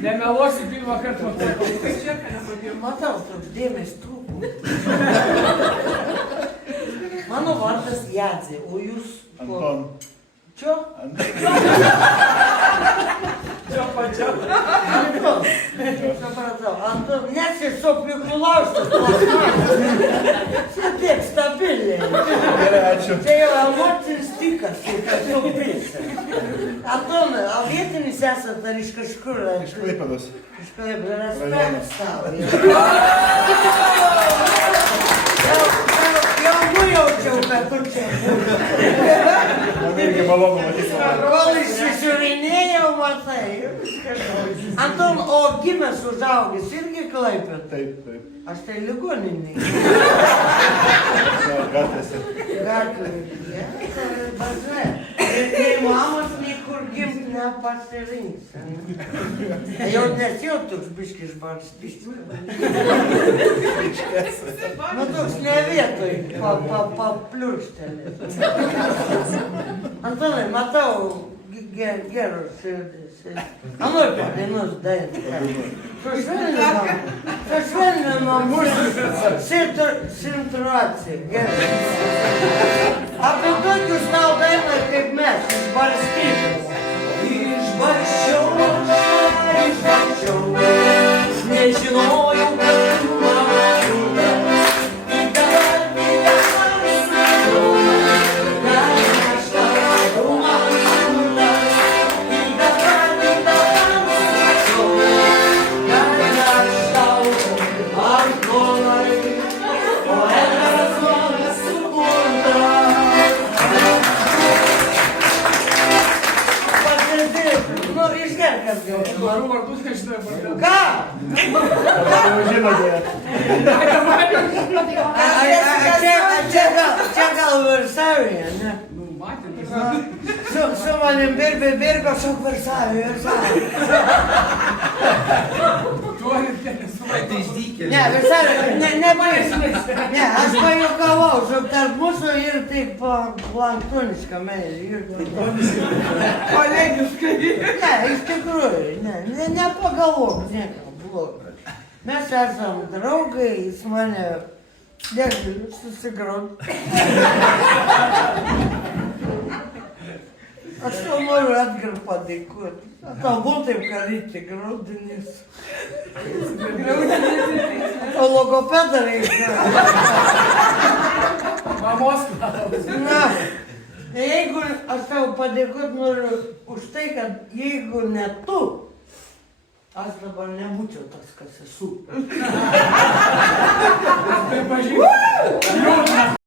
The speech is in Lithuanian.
Nemeluosiu pirmą kartą. Matau, toks dėmesio trūkumas. Mano vardas Jadzė, o jūs... Anton. Čo? Čia pačia. Anton. Supratau. Anton, nesisok juk nulaužtas. Čia tiek stabiliai. Gerai, ačiū. Čia jau emocinis tikas, kaip supisa. Antonai, o vietinis esat ar iš kažkur? Iš Klaipėdos. Iš Klaipėdos. Respekt tau. Jau nujaučiau, kad tu čia būtų. Man irgi malonu matyti. Kol išsižiūrinėjau, matai. Anton, o gimęs užaugęs irgi Klaipėdoj? Taip, taip. Aš tai ligoninėj. Gatvėse. Gatvėje. Bazai. Nei mamos, nei kur gimt nepasirinks. Jau nes jau toks biškis išbarstyštis. Nu toks ne vietoj papliurštelės. Antonai, matau geros širdis. Anoj padainos dainą. Sušvelninom mūsų situaciją. Gerai. Apie tokius tau dainą kaip mes, išbarstytas. Išbarščiau, nežinojau, kad tu man. Varų vardus nežinau. Ką? Čia gal Varsavija, ne? Nu, matėm. Su manim birba su Varsavija. Tai išdykė. Ne, Varsavija, ne, aš pajuokavau, su tarp mūsų ir taip planktoniška meilė. Kolegiškai. Ne, iš tikrųjų, nepagalvok nieko blogo. Mes esam draugai, jis mane negaliu susigrot. Aš tau noriu atgal padėkoti. Tau buvo taip karyti graudinis. O logopedą reikia. Mamos klaus. Na, jeigu aš tau padėkoti noriu už tai, kad jeigu ne tu, aš dabar nebūčiau tas, kas esu. Pripažinti.